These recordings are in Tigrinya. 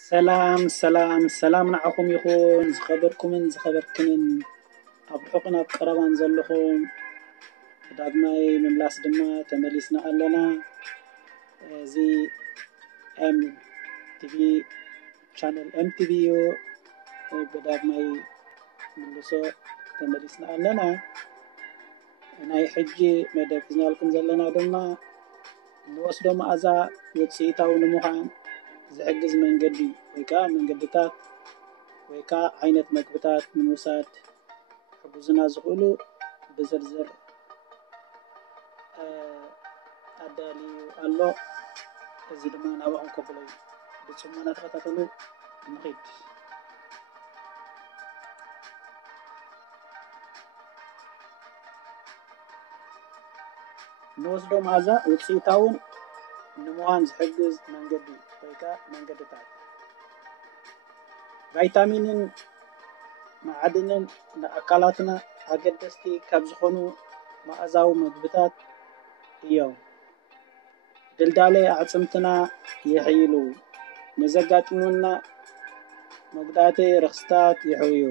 ሰላም ንዓኹም ይኹን ዝኸበርኩምን ዝኸበርክንን ኣብ ርሑቕን ኣብ ቀረባን ዘለኹም ዳግማይ ምምላስ ድማ ተመሊስና ኣለና እዚ MTV ቻነል MTV በዳግማይ ምልሶ ተመሊስና ኣለና ናይ ሕጂ መደብ ዝናልኩም ዘለና ድማ ንወስዶ መዓዛ ውጺእታዊ ንምዃን ዝሕግዝ መንገዲ ወይካ መንገድታት ወይካ ዓይነት ምግብታት ንምውሳድ ሕጉዝና ዝኽእሉ ብዝርዝር ኣዳልዩ ኣሎ እዚ ድማ ናብኦም ከብለይ ብጽሞና ተኸታተሉ ንኺድ ንወስዶ መዓዛ ውጺእታውን ንምዃን ዝሕግዝ መንገዲ ወይካ መንገድታት ቫይታሚንን ማዕድንን ንኣካላትና ኣገደስቲ ካብ ዝኾኑ መኣዛዊ ምግብታት እዮም ድልዳለ ኣዕጽምትና የሕይሉ ንዘጋጥሙና መጉዳእቲ ርክስታት ይሕውዩ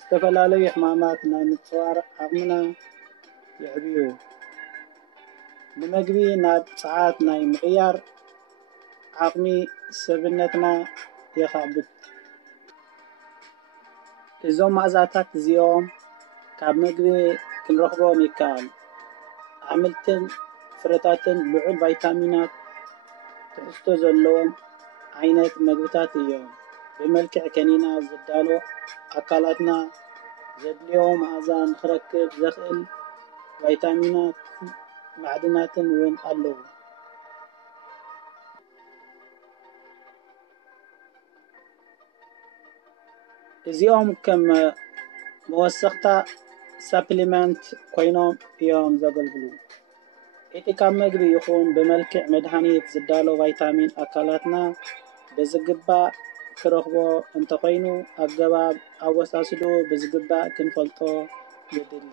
ዝተፈላለዩ ሕማማት ናይ ምጽዋር ዓቕምና ይዕብዩ ንምግቢ ናብ ፀዓት ናይ ምቕያር ዓቕሚ ሰብነትና የኻብት እዞም መኣዛታት እዚኦም ካብ ምግቢ ክንረኽቦም ይከኣል ኣሕምልትን ፍረታትን ልዑል ቫይታሚናት ትሕዝቶ ዘለዎም ዓይነት ምግብታት እዮም ብመልክዕ ከኒና ዝዳሎ ኣካላትና ዘድልዮም መኣዛ ንኽረክብ ዘኽእል ቫይታሚናት ማዕድናትን እውን ኣለዉ እዚኦም ከም መወሰኽታ ሰፕሊመንት ኮይኖም እዮም ዘገልግሉ እቲ ካብ ምግቢ ይኹን ብመልክዕ መድሃኒት ዝዳሎ ቫይታሚን ኣካላትና ብዝግባእ ክረኽቦ እንተኾይኑ ኣገባብ ኣወሳስዱ ብዝግባእ ክንፈልጦ የድሊ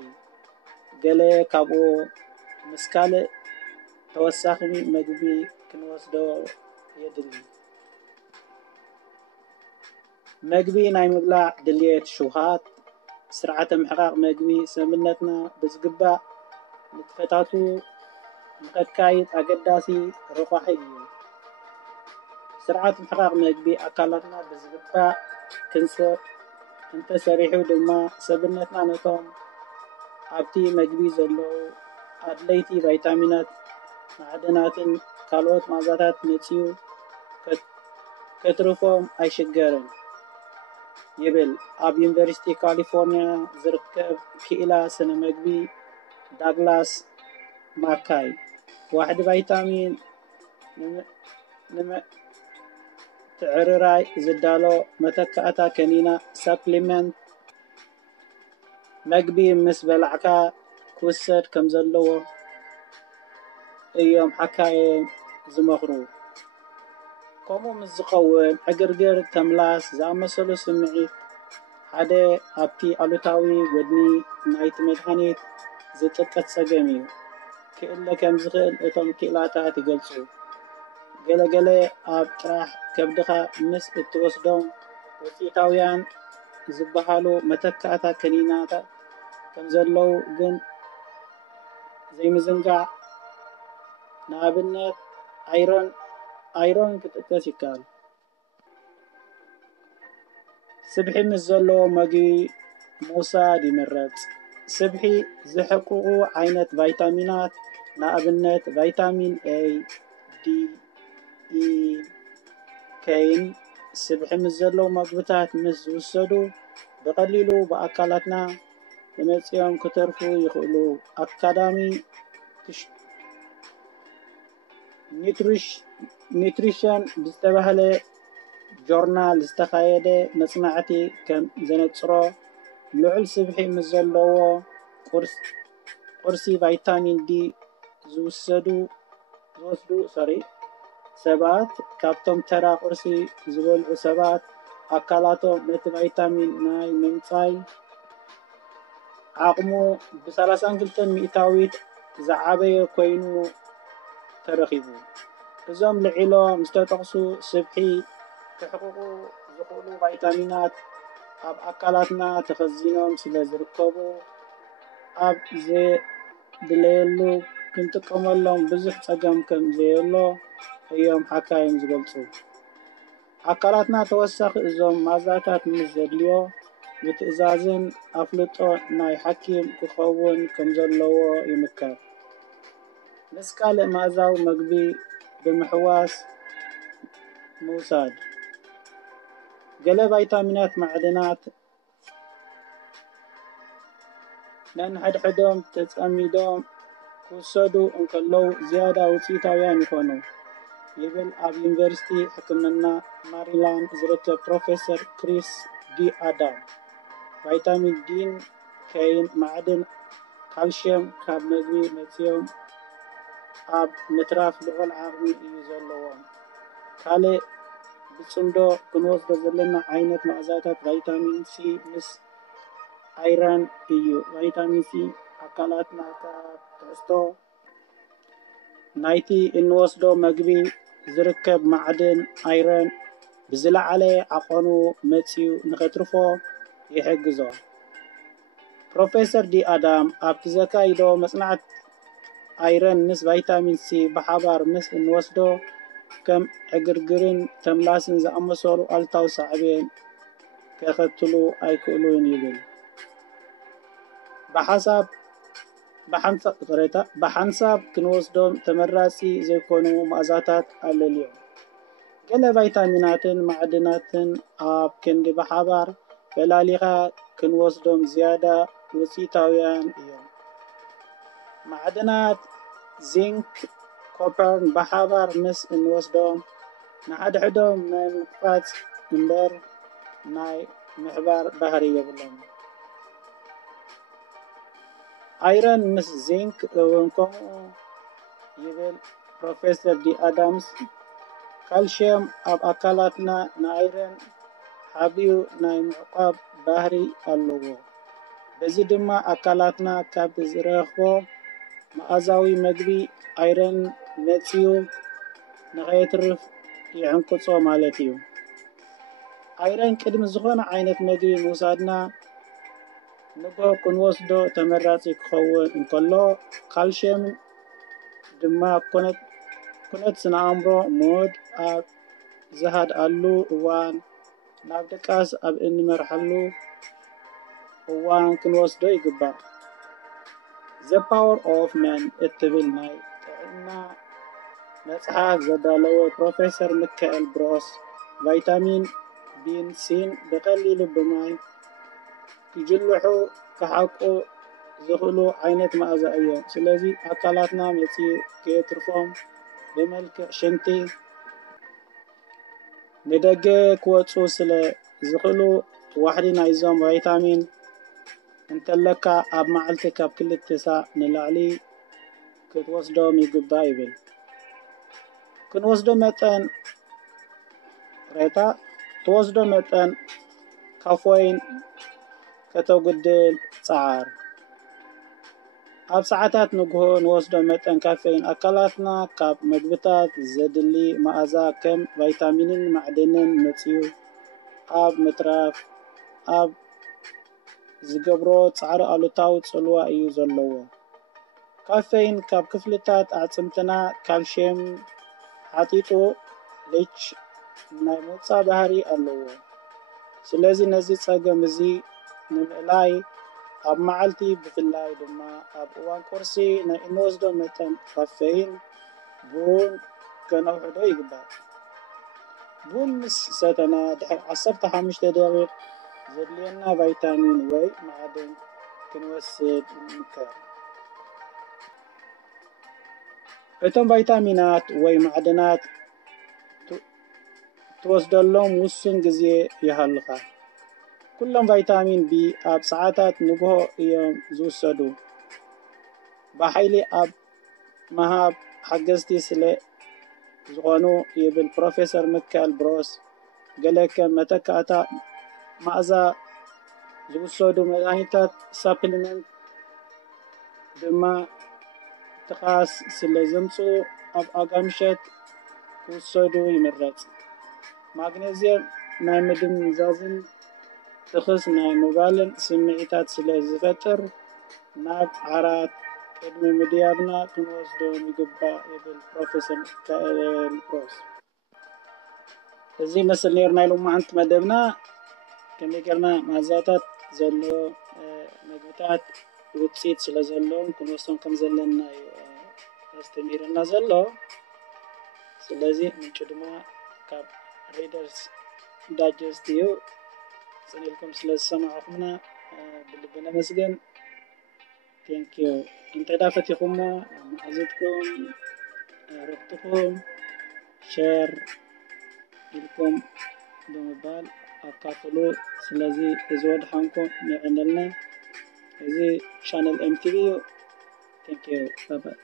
ገለ ካብኡ ምስ ካልእ ተወሳኺ ምግቢ ክንወስዶ የድሊ ምግቢ ናይ ምብላዕ ድልየት ሽውሃት ስርዓተ ምሕቃቕ ምግቢ ሰብነትና ብዝግባእ ንጥፈታቱ ንኸካይድ ኣገዳሲ ረዃሒ እዩ ስርዓት ምሕቃቕ ምግቢ ኣካላትና ብዝግባእ እንተሰሪሑ ድማ ሰብነትና ነቶም ኣብቲ ምግቢ ዘለዉ ኣድለይቲ ቫይታሚናት ማዕድናትን ካልኦት መኣዛታት መፂኡ ከትርፎም ኣይሽገርን ይብል ኣብ ዩኒቨርሲቲ ካሊፎርኒያ ዝርከብ ክኢላ ስነ ምግቢ ዳግላስ ማካይ ዋሕዲ ቫይታሚን ንምትዕርራይ ዝዳሎ መተካእታ ከኒና ሰፕሊመንት ምግቢ ምስ በላዕካ ክውሰድ ከም ዘለዎ እዮም ሓካዮም ዝመኽሩ ከምኡ ምስ ዝኸውን ዕግርግር ተምላስ ዝኣመሰሉ ስምዒት ሓደ ኣብቲ ኣሉታዊ ጎድኒ ናይቲ መድሃኒት ዝጥቀት ፀገም እዩ ክእለ ከም ዝኽእል እቶም ክእላታት ይገልጹ ገለገለ ኣብ ጥራሕ ከብድኻ ምስ እትወስዶም ውጺእታውያን ዝበሃሉ መተካእታ ከኒናታት ከም ዘለዉ ግን ዘይምዝንጋዕ ንኣብነት ኣይሮን ክጥቀስ ይከኣል ስብሒ ምስ ዘለዎ ምግቢ ምውሳድ ይምረጽ ስብሒ ዝሕቁቑ ዓይነት ቫይታሚናት ንኣብነት ቫይታሚን A, D, E, Kን ስብሒ ምስ ዘለዎ ምግብታት ምስ ዝውሰዱ ብቐሊሉ ብኣካላትና ንመጺኦም ክተርፉ ይኽእሉ ኣካዳሚ ኒውትሪሽን ብዝተባህለ ጆርናል ዝተኻየደ መጽናዕቲ ከም ዘነጽሮ ልዑል ስብሒ ምስ ዘለዎ ቁርሲ ቫይታሚን D ዝወስዱ ሰባት ካብቶም ተራ ቁርሲ ዝበልዑ ሰባት ኣካላቶም ነቲ ቫይታሚን ናይ ምምጻይ ዓቕሙ ብ32 ሚእታዊት ዝዓበየ ኮይኑ ተረኺቡ እዞም ልዒሎም ዝተጠቕሱ ስብሒ ክሕቁቁ ዝኽእሉ ቫይታሚናት ኣብ ኣካላትና ተኸዚኖም ስለ ዝርከቡ ኣብ ዘድልየሉ ክንጥቀመሎም ብዙሕ ፀገም ከም ዘየሎ እዮም ሓካይም ዝገልጹ። ኣካላትና ተወሳኺ እዞም ማዛታት ምስ ዘድልዮ ብትእዛዝን ኣፍልጦ ናይ ሓኪም ክኸውን ከም ዘለዎ ይምከር። ምስ ካልእ መእዛዊ መግቢ ብምሕዋስ ምውሳድ ገለ ቫይታሚናት ማዕድናት ነንሕድሕዶም ተጸሚዶም ክውሰዱ እንከለዉ ዝያዳ ውጽኢታውያን ይኾኑ ይብል ኣብ ዩኒቨርሲቲ ሕክምና ማሪላንድ ዝርከብ ፕሮፌሰር ክሪስ ዲ ኣዳም። ቫይታሚን ዲን ከይን ማዕድን ካልሽየም ካብ ምግቢ መፅዮም ኣብ ምትራፍ ልዑል ዓቕሚ እዩ ዘለዎም። ካልእ ብጽምዶ ክንወስዶ ዘለና ዓይነት መኣዛታት ቫይታሚን ሲ ምስ ኣይረን እዩ። ቫይታሚን ሲ ኣካላትና ካብ ትሕዝቶ ናይቲ እንወስዶ መግቢ ዝርከብ ማዕድን ኣይረን ብዝለዓለ ዓቐኑ መፂኡ ንኸትርፎ ይሕግዞ። ፕሮፌሰር ዲ ኣዳም ኣብቲ ዘካይዶ መጽናዕት ኣይረን ምስ ቫይታሚን ሲ ብሓባር ምስ እንወስዶ ከም ዕግርግርን ተምላስን ዝኣመሰሉ ኣልታዊ ሳዕቤን ከኸትሉ ኣይክእሉን ይብል። ብሓንሳብ ክንወስዶም ተመራፂ ዘይኮኑ መኣዛታት ኣለልዮም። ገለ ቫይታሚናትን ማዕድናትን ኣብ ክንዲ ብሓባር ፈላሊኻ ክንወስዶም ዝያዳ ውጽኢታውያን እዮም። ማዕድናት ዚንክ፣ ኮፐርን ብሓባር ምስ እንወስዶም ንሓድሕዶም መንቅፋጽ እምበር ናይ ምሕባር ባህሪ የብሎም። ኣይረን ምስ ዚንክ እውን ከምኡ ይብል ፕሮፌሰር ዲ ኣዳምስ። ካልሽየም ኣብ ኣካላትና ንኣይረን ሓቢኡ ናይ ምዕቋብ ባህሪ ኣለዎ። በዚ ድማ ኣካላትና ካብ ዝረኽቦ መኣዛዊ መግቢ ኣይረን መፂኡ ንኸየትርፍ ይዕንቅጾ ማለት እዩ። ኣይረን ቅድሚ ዝኾነ ዓይነት ምግቢ ምውሳድና ንጎ ክንወስዶ ተመራፂ ክኸውን እንከሎ ካልሽየም ድማ ኩነት ስነ-ኣእምሮ ሞድ ኣብ ዝሃድኣሉ እዋን ናብ ደቃስ ኣብ እንመርሐሉ እዋን ክንወስዶ ይግባእ። ዘ ፓወር ኦፍ መን እትብል ናይ ጥዕና መጽሓፍ ዘዳለወ ፕሮፌሰር ሚካኤል ብሮስ ቫይታሚን ቢን ሲን ብቐሊሉ ብማይ ክጅልሑ ክሓቁ ዝኽእሉ ዓይነት መኣዛ እዮም። ስለዚ ኣካላትና መፂኡ ከየትርፎም ብመልክዕ ሽንቲ ንደገ ክወፁ ስለ ዝኽእሉ ዋሕዲ ናይዞም ቫይታሚን እንተለካ ኣብ መዓልቲ ካብ 2 ሳዕ ንላዕሊ ክትወስዶም ይግባእ ይብል። ትወስዶ መጠን ካፎይን ከተጉድል ጸዓር ኣብ ሰዓታት ንግሆ ንወስዶ መጠን ካፌይን ኣካላትና ካብ ምግብታት ዘድሊ መኣዛ ከም ቫይታሚንን ማዕድንን መፂኡ ኣብ ምትራፍ ኣብ ዝገብሮ ጻዕሪ ኣሉታዊ ጽልዋ እዩ ዘለዎ። ካፌይን ካብ ክፍልታት ኣዕጽምትና ካልሽየም ሓጢጡ ልች ናይ ምውፃእ ባህሪ ኣለዎ። ስለዚ ነዚ ፀገም እዚ ንምዕላይ ኣብ መዓልቲ ብፍላይ ድማ ኣብ እዋን ቁርሲ ናይ እንወስዶ መጠን ካፌይን ቡን ከነውሕዶ ይግባእ። ቡን ምስ ሰተና ድሕሪ 15 ደቂቕ ዘድልየና ቫይታሚን ወይ ማዕድን ክንወስድ ይምከር። እቶም ቫይታሚናት ወይ ማዕድናት ትወስደሎም ውሱን ግዜ ይሃልኻ። ኩሎም ቫይታሚን ቢ ኣብ ሰዓታት ንግሆ እዮም ዝውሰዱ። ብሓይሊ ኣብ መሃብ ሓገዝቲ ስለ ዝኾኑ ይብል ፕሮፌሰር ሚካኤል ብሮስ። ገለ ከም መተካእታ ማእዛ ዝውሰዱ መድሃኒታት ሳፕሊመንት ድማ ትኻስ ስለ ዘምፅኡ ኣብ ኣጋምሸት ክውሰዱ ይምረጽ። ማግኔዚየም ናይ ምድምዛዝን ትኽስ ናይ ምባልን ስምዒታት ስለ ዝፈጥር ናብ ዓራት ቅድሚ ምድያብና ክንወስዶ ይግባእ ይብል ፕሮፌሰር ሮስ። እዚ መስል ነርና ኢሎም ማዓንቲ መደብና ከመይ ጌርና ማዛታት ዘሎ ምግብታት ውጽኢት ስለ ዘለዎም ክንወስዶም ከም ዘለና ኣስተሚረና ዘሎ። ስለዚ ምንጭ ድማ ካብ ሪደርስ ዳይጀስት እዩ። ጽኒልኩም ስለ ዝሰማዕኹምና ብልቢ ነመስግን። ቴንክ ዩ። እንተይ ዳ ፈቲኹሞ ማሕዘትኩም ረድትኩም ሼር ኢልኩም ብምባል ኣካፍሉ። ስለዚ እዚ ወድሓንኩም የቐንየልና እዚ ቻነል ኤምቲቪ እዩ። ቴንክ ዩ። ባይ ባይ።